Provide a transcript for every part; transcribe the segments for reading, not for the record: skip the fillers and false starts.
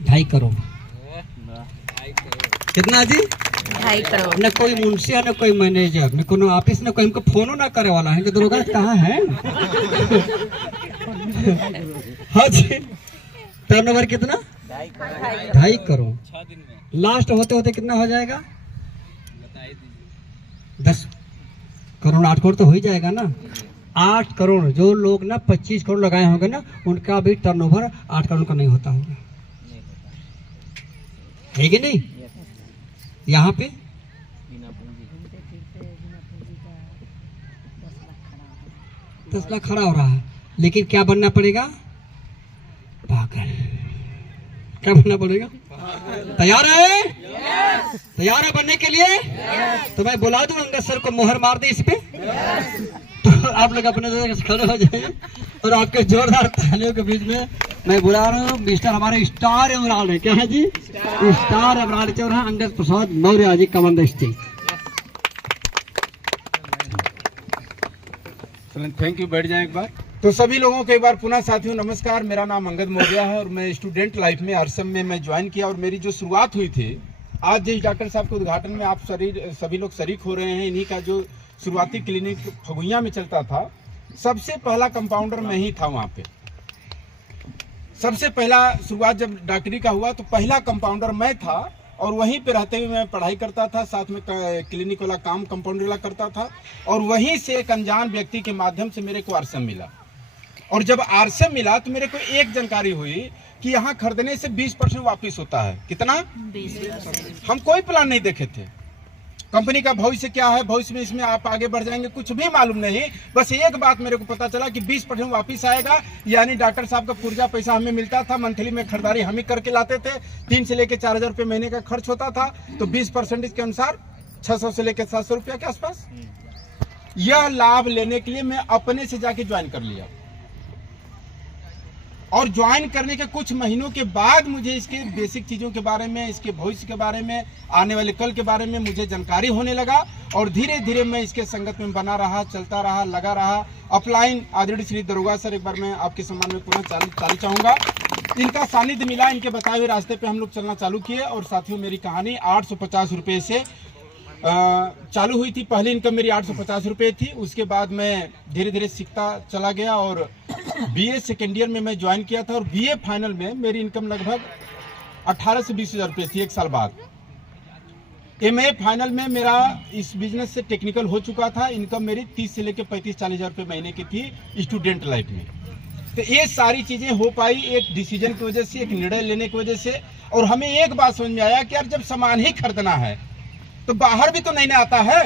2.5 करोड़। कितना जी? 2.5 करोड़। न कोई मुंशी है न कोई मैनेजर न कोनो ऑफिस न कोई हमको फोनो ना करे वाला है कि दरोगा कहाँ है। हाँ जी। टर्नओवर कितना? 2.5 करोड़। 6 दिन में लास्ट होते होते कितना हो जाएगा? 10 करोड़। 8 करोड़ तो हो ही जाएगा ना। 8 करोड़ जो लोग ना 25 करोड़ लगाए होंगे ना, उनका भी टर्नओवर 8 करोड़ का नहीं होता होगा, है कि नहीं? यहाँ पे 10 लाख खड़ा हो रहा है, लेकिन क्या बनना पड़ेगा? पागल। क्या बनना पड़ेगा? तैयार है? तैयार है बनने के लिए? तो मैं बुला दूं अंगद सर को, मोहर मार दे इस पे। तो आप लोग अपने जगह से खड़े हो जाइए और आपके जोरदार तालियों के बीच में मैं बुला रहा हूँ मिस्टर हमारे स्टार इमरान है। क्या है जी? स्टार इमरान चौराहा Angad Prasad Maurya ji commander stage. Thank you. बैठ जाएं एक बार। तो सभी लोगों को एक बार पुनः साथियों नमस्कार। मेरा नाम अंगद मौर्य है और मैं स्टूडेंट लाइफ में आरसम में मैं ज्वाइन किया और मेरी जो शुरुआत हुई थी, आज जिस डॉक्टर साहब के उद्घाटन में आप सभी लोग शरीक हो रहे हैं, इन्हीं का जो शुरुआती क्लिनिक फगुइया में चलता था, सबसे पहला कंपाउंडर मैं ही था वहाँ पे। सबसे पहला शुरुआत जब डॉक्टरी का हुआ तो पहला कंपाउंडर मैं था और वहीं पे रहते हुए मैं पढ़ाई करता था, साथ में क्लिनिक वाला काम कंपाउंडर वाला करता था। और वहीं से एक अनजान व्यक्ति के माध्यम से मेरे को आरसम मिला और जब आरसम मिला तो मेरे को एक जानकारी हुई कि यहाँ खरीदने से 20% वापिस होता है। कितना? 20%। हम कोई प्लान नहीं देखे थे, कंपनी का भविष्य क्या है, भविष्य में इसमें आप आगे बढ़ जाएंगे, कुछ भी मालूम नहीं। बस एक बात मेरे को पता चला कि 20% वापिस आएगा, यानी डॉक्टर साहब का पुर्जा पैसा हमें मिलता था। मंथली में खरीदारी हम ही करके लाते थे, 3 से लेकर 4,000 रुपये महीने का खर्च होता था। तो 20% के अनुसार 600 से लेकर 700 रुपया के आसपास। यह लाभ लेने के लिए मैं अपने से जाके ज्वाइन कर लिया और ज्वाइन करने के कुछ महीनों के बाद मुझे इसके बेसिक चीज़ों के बारे में, इसके भविष्य के बारे में, आने वाले कल के बारे में मुझे जानकारी होने लगा और धीरे धीरे मैं इसके संगत में बना रहा, चलता रहा, लगा रहा। अपलाइन आदरणीय श्री दरोगा सर, एक बार मैं आपके सम्मान में पुनः चालू चाहूँगा। इनका सानिध्य मिला, इनके बताए हुए रास्ते पे हम लोग चलना चालू किए और साथियों मेरी कहानी 850 रुपये से चालू हुई थी। पहली इनकम मेरी 850 रुपये थी। उसके बाद मैं धीरे धीरे सीखता चला गया और बीए सेकेंड ईयर में मैं ज्वाइन किया था और बीए फाइनल में मेरी इनकम लगभग 18 से 20 हज़ार रुपये थी। एक साल बाद एमए फाइनल में मेरा इस बिजनेस से टेक्निकल हो चुका था। इनकम मेरी 30 से लेकर 35-40 हज़ार रुपये महीने की थी स्टूडेंट लाइफ में। तो ये सारी चीज़ें हो पाई एक डिसीजन की वजह से, एक निर्णय लेने की वजह से। और हमें एक बात समझ में आया कि यार जब सामान ही खरीदना है तो बाहर भी तो नहीं ना आता है,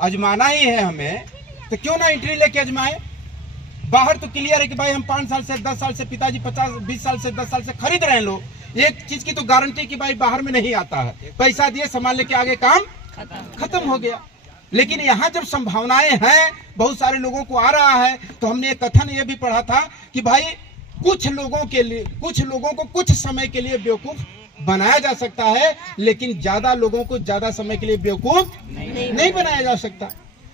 आजमाना ही है हमें, तो क्यों ना एंट्री लेके आजमाए। बाहर तो क्लियर है कि भाई हम 5 साल से 10 साल से, पिताजी 50-20 साल से 10 साल से खरीद रहे हैं लोग। एक चीज की तो गारंटी कि भाई बाहर में नहीं आता है, पैसा दिए सामान लेके आगे काम खत्म हो गया। लेकिन यहाँ जब संभावनाएं हैं, बहुत सारे लोगों को आ रहा है, तो हमने एक कथन ये भी पढ़ा था कि भाई कुछ लोगों को कुछ समय के लिए बेवकूफ बनाया जा सकता है, लेकिन ज्यादा लोगों को ज्यादा समय के लिए बेवकूफ नहीं बनाया जा सकता।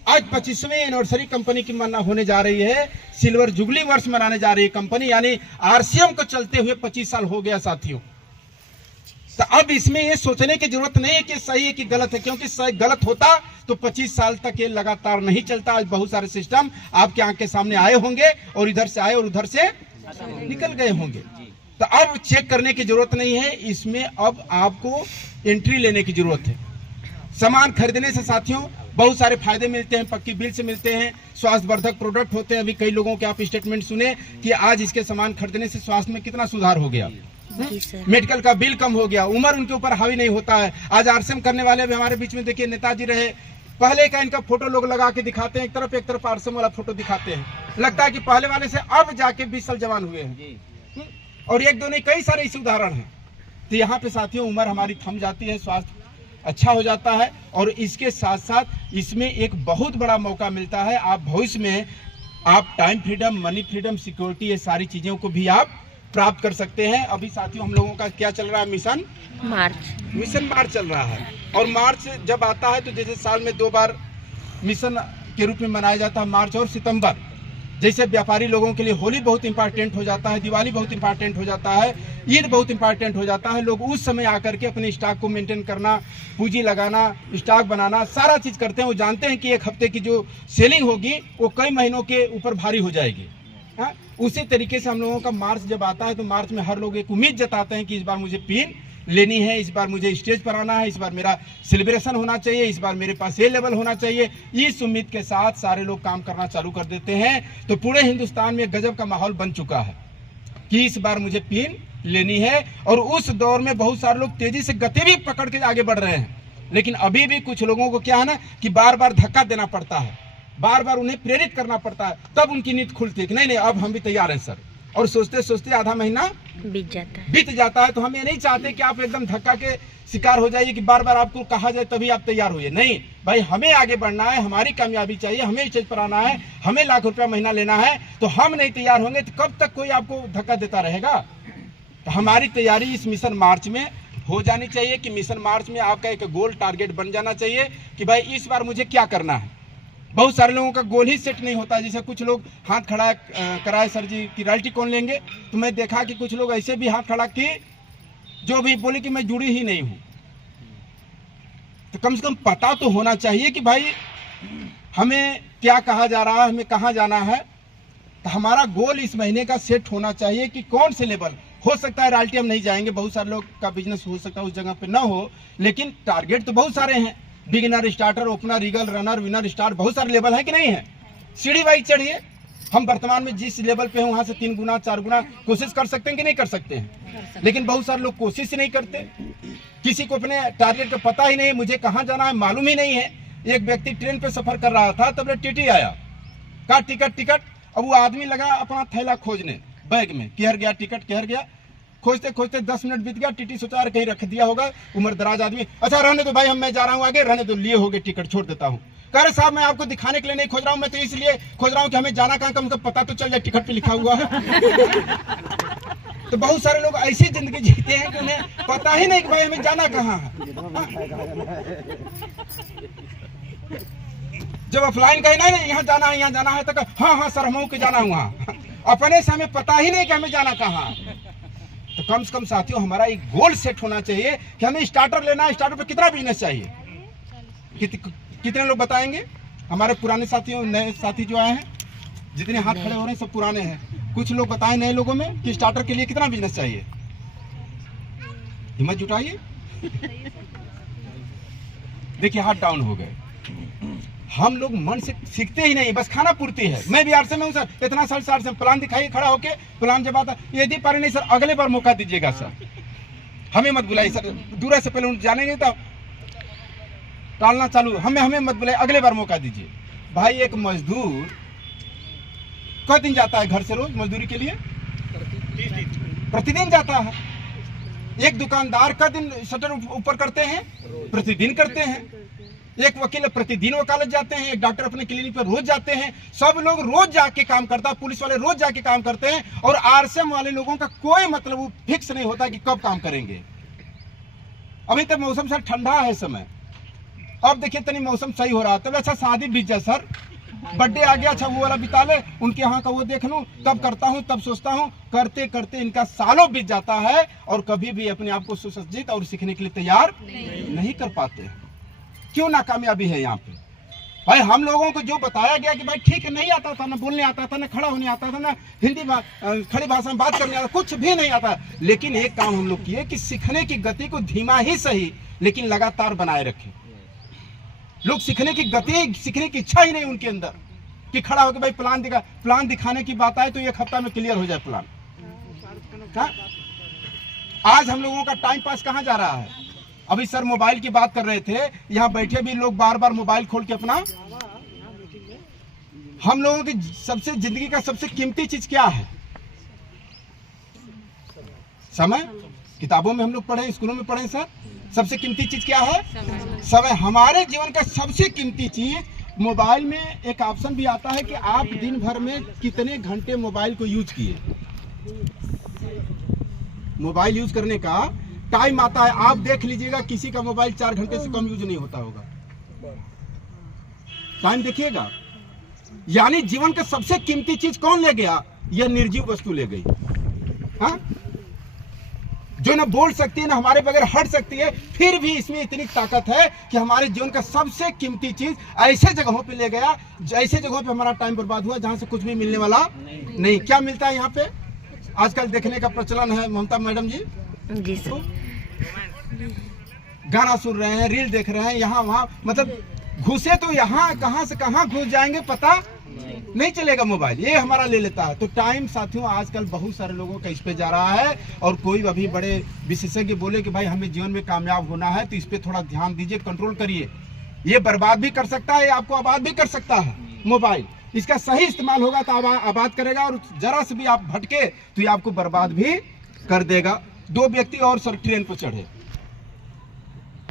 आज 25वीं एनिवर्सरी कंपनी की मना होने जा रही है, सिल्वर जुबली वर्ष मनाने जा रही है कंपनी, यानी आरसीएम को चलते हुए 25 साल हो गया साथियों। तो अब इसमें ये सोचने की जरूरत नहीं है कि सही है कि गलत है, क्योंकि सही गलत होता तो 25 साल तक ये लगातार नहीं चलता। आज बहुत सारे सिस्टम आपके आंख के सामने आए होंगे और इधर से आए और उधर से निकल गए होंगे। तो अब चेक करने की जरूरत नहीं है, इसमें अब आपको एंट्री लेने की जरूरत है। सामान खरीदने से साथियों बहुत सारे फायदे मिलते हैं, पक्की बिल से मिलते हैं, स्वास्थ्य वर्धक प्रोडक्ट होते हैं। अभी कई लोगों के आप स्टेटमेंट सुने कि आज इसके सामान खरीदने से स्वास्थ्य में कितना सुधार हो गया, मेडिकल का बिल कम हो गया, उम्र उनके ऊपर हावी नहीं होता है। आज आरसीएम करने वाले भी हमारे बीच में देखिए नेताजी रहे, पहले का इनका फोटो लोग लगा के दिखाते हैं, एक तरफ आरसीएम वाला फोटो दिखाते हैं, लगता है कि पहले वाले से अब जाके 20 साल जवान हुए हैं। और एक दो नहीं कई सारे ऐसे उदाहरण हैं। तो यहाँ पे साथियों उम्र हमारी थम जाती है, स्वास्थ्य अच्छा हो जाता है और इसके साथ साथ इसमें एक बहुत बड़ा मौका मिलता है। आप भविष्य में आप time freedom, money freedom, security, ये सारी चीज़ों को भी आप प्राप्त कर सकते हैं। अभी साथियों हम लोगों का क्या चल रहा है, मिशन मार्च चल रहा है। और मार्च जब आता है तो जैसे साल में 2 बार मिशन के रूप में मनाया जाता है, मार्च और सितंबर। जैसे व्यापारी लोगों के लिए होली बहुत इंपॉर्टेंट हो जाता है, दिवाली बहुत इंपॉर्टेंट हो जाता है, ईद बहुत इंपॉर्टेंट हो जाता है। लोग उस समय आकर के अपने स्टॉक को मेंटेन करना, पूंजी लगाना, स्टॉक बनाना, सारा चीज़ करते हैं। वो जानते हैं कि एक हफ्ते की जो सेलिंग होगी वो कई महीनों के ऊपर भारी हो जाएगी। उसी तरीके से हम लोगों का मार्च जब आता है तो मार्च में हर लोग एक उम्मीद जताते हैं कि इस बार मुझे पिन लेनी है, इस बार मुझे स्टेज पर आना है, इस बार मेरा सेलिब्रेशन होना चाहिए, इस बार मेरे पास ये लेवल होना चाहिए। इस उम्मीद के साथ सारे लोग काम करना चालू कर देते हैं। तो पूरे हिंदुस्तान में गजब का माहौल बन चुका है कि इस बार मुझे पिन लेनी है। और उस दौर में बहुत सारे लोग तेजी से गति भी पकड़ के आगे बढ़ रहे हैं, लेकिन अभी भी कुछ लोगों को क्या है ना कि बार बार धक्का देना पड़ता है, बार बार उन्हें प्रेरित करना पड़ता है, तब उनकी नींद खुलती है कि नहीं नहीं अब हम भी तैयार हैं सर। और सोचते सोचते आधा महीना बीत जाता है। तो हम ये नहीं चाहते कि आप एकदम धक्का के शिकार हो जाइए कि बार बार आपको कहा जाए तभी आप तैयार होइए। नहीं भाई, हमें आगे बढ़ना है, हमारी कामयाबी चाहिए, हमें स्टेज पर आना है, हमें लाख रुपया महीना लेना है। तो हम नहीं तैयार होंगे तो कब तक कोई आपको धक्का देता रहेगा। तो हमारी तैयारी इस मिशन मार्च में हो जानी चाहिए कि मिशन मार्च में आपका एक गोल टारगेट बन जाना चाहिए कि भाई इस बार मुझे क्या करना है। बहुत सारे लोगों का गोल ही सेट नहीं होता। जैसे कुछ लोग हाथ खड़ा कराए सर जी कि रॉयल्टी कौन लेंगे, तो मैं देखा कि कुछ लोग ऐसे भी हाथ खड़ा किए जो भी बोले कि मैं जुड़ी ही नहीं हूँ। तो कम से कम पता तो होना चाहिए कि भाई हमें क्या कहा जा रहा है, हमें कहाँ जाना है। तो हमारा गोल इस महीने का सेट होना चाहिए कि कौन से लेवल। हो सकता है रॉयल्टी हम नहीं जाएंगे, बहुत सारे लोग का बिजनेस हो सकता है उस जगह पे ना हो, लेकिन टारगेट तो बहुत सारे हैं। Beginner, starter, opener, Regal, runner, winner, star, बहुत सारे लेवल है कि नहीं है। सीढ़ी वाइज चढ़िए। हम वर्तमान में जिस लेवल पे हैं वहां से 3 गुना 4 गुना कोशिश कर सकते हैं कि नहीं कर सकते हैं। लेकिन बहुत सारे लोग कोशिश ही नहीं करते। किसी को अपने टारगेट का पता ही नहीं, मुझे कहाँ जाना है मालूम ही नहीं है। एक व्यक्ति ट्रेन पे सफर कर रहा था, तब टीटी आया, कहा टिकट। अब वो आदमी लगा अपना थैला खोजने बैग में, किहर गया टिकट, किहर गया। खोजते खोजते 10 मिनट बीत गया। टीटी सोचा कहीं रख दिया होगा, उम्र दराज आदमी। अच्छा रहने दो भाई, हम मैं जा रहा हूँ आगे, रहने दो, लिए होगे टिकट, छोड़ देता हूँ। कह रहे साहब मैं आपको दिखाने के लिए नहीं खोज रहा हूँ, मैं तो इसलिए खोज रहा हूँ कि हमें जाना कहाँ, कम पता तो चल जाए टिकट पे लिखा हुआ है। तो बहुत सारे लोग ऐसी जिंदगी जीते हैं कि उन्हें पता ही नहीं कि भाई हमें जाना कहाँ है। जब ऑफलाइन कहे नहीं यहाँ जाना है, यहाँ जाना है, तो हाँ सर हम के जाना हुआ। अपने से हमें पता ही नहीं कि हमें जाना कहाँ। तो कम से कम साथियों हमारा एक गोल सेट होना चाहिए कि हमें स्टार्टर लेना है। स्टार्टर पे कितना बिजनेस चाहिए, कितने लोग बताएंगे। हमारे पुराने साथियों, नए साथी जो आए हैं, जितने हाथ खड़े हो रहे हैं सब पुराने हैं। कुछ लोग बताएं नए लोगों में कि स्टार्टर के लिए कितना बिजनेस चाहिए। हिम्मत जुटाइए। देखिए हाथ डाउन हो गए। हम लोग मन से सीखते ही नहीं, बस खाना पूर्ति है। मैं भी आरसे में हूँ सर, इतना साल से प्लान दिखाइए, खड़ा होके प्लान जब आता ये दी पारे नहीं सर, अगले बार मौका दीजिएगा सर, हमें मत बुलाइए सर, दूर से पहले जानेंगे तो टालना चालू, हमें मत बुलाइए, अगले बार मौका दीजिए। भाई एक मजदूर क दिन जाता है घर से रोज मजदूरी के लिए? प्रतिदिन जाता है। एक दुकानदार का दिन शटर ऊपर करते हैं, प्रतिदिन करते हैं। एक वकील प्रतिदिन वकालत जाते हैं, एक डॉक्टर अपने क्लिनिक पर रोज जाते हैं। सब लोग रोज जाके काम करता है, पुलिस वाले रोज जाके काम करते हैं। और आरसीएम वाले लोगों का कोई मतलब फिक्स नहीं होता कि कब काम करेंगे। अभी तक मौसम सर ठंडा है समय, अब देखिए तनी मौसम सही हो रहा है। तब अच्छा शादी बीत जाए सर, बर्थडे आ गया, अच्छा वो वाला बिता ले, उनके यहाँ का वो देख लूँ, तब करता हूँ, तब सोचता हूँ। करते करते इनका सालों बीत जाता है और कभी भी अपने आप को सुसज्जित और सीखने के लिए तैयार नहीं कर पाते। क्यों नाकामयाबी है यहाँ पे? भाई हम लोगों को जो बताया गया कि भाई ठीक है, नहीं आता था, ना बोलने आता था, ना खड़ा होने आता था, ना हिंदी खड़ी भाषा में बात करने आता, कुछ भी नहीं आता। लेकिन एक काम हम लोग किए कि सीखने की गति को धीमा ही सही लेकिन लगातार बनाए रखें। लोग सीखने की गति, सीखने की इच्छा ही नहीं उनके अंदर कि खड़ा होकर भाई प्लान दिखाने की बात आए तो 1 हफ्ता में क्लियर हो जाए प्लान। आज हम लोगों का टाइम पास कहाँ जा रहा है? अभी सर मोबाइल की बात कर रहे थे, यहाँ बैठे भी लोग बार बार मोबाइल खोल के अपना। हम लोगों की सबसे जिंदगी का सबसे कीमती चीज क्या है? समय। किताबों में हम लोग पढ़े, स्कूलों में पढ़े सर, सबसे कीमती चीज क्या है? समय। हमारे जीवन का सबसे कीमती चीज मोबाइल में एक ऑप्शन भी आता है कि आप दिन भर में कितने घंटे मोबाइल को यूज किए। मोबाइल यूज करने का टाइम आता है, आप देख लीजिएगा किसी का मोबाइल 4 घंटे से कम यूज नहीं होता होगा। टाइम देखिएगा, यानी जीवन का सबसे कीमती चीज कौन ले गया? यह निर्जीव वस्तु ले गई। हाँ, जो ना बोल सकती है ना हमारे बगैर हट सकती है, फिर भी इसमें इतनी ताकत है कि हमारे जीवन का सबसे कीमती चीज ऐसे जगहों पे ले गया, ऐसे जगहों पे हमारा टाइम बर्बाद हुआ जहां से कुछ भी मिलने वाला नहीं। क्या मिलता है यहाँ पे? आजकल देखने का प्रचलन है, ममता मैडम जी जी सर। गाना सुन रहे हैं, रील देख रहे हैं, यहाँ वहाँ, मतलब घुसे तो यहाँ कहाँ से कहाँ घुस जाएंगे पता नहीं चलेगा। मोबाइल ये हमारा ले लेता है। तो टाइम साथियों आजकल बहुत सारे लोगों का इस पे जा रहा है, और कोई अभी बड़े विशेषज्ञ बोले कि भाई हमें जीवन में कामयाब होना है तो इस पे थोड़ा ध्यान दीजिए, कंट्रोल करिए। ये बर्बाद भी कर सकता है, आपको आबाद भी कर सकता है मोबाइल। इसका सही इस्तेमाल होगा तो आबाद करेगा, और जरा से भी आप भटके तो ये आपको बर्बाद भी कर देगा। 2 व्यक्ति और सर ट्रेन पर चढ़े,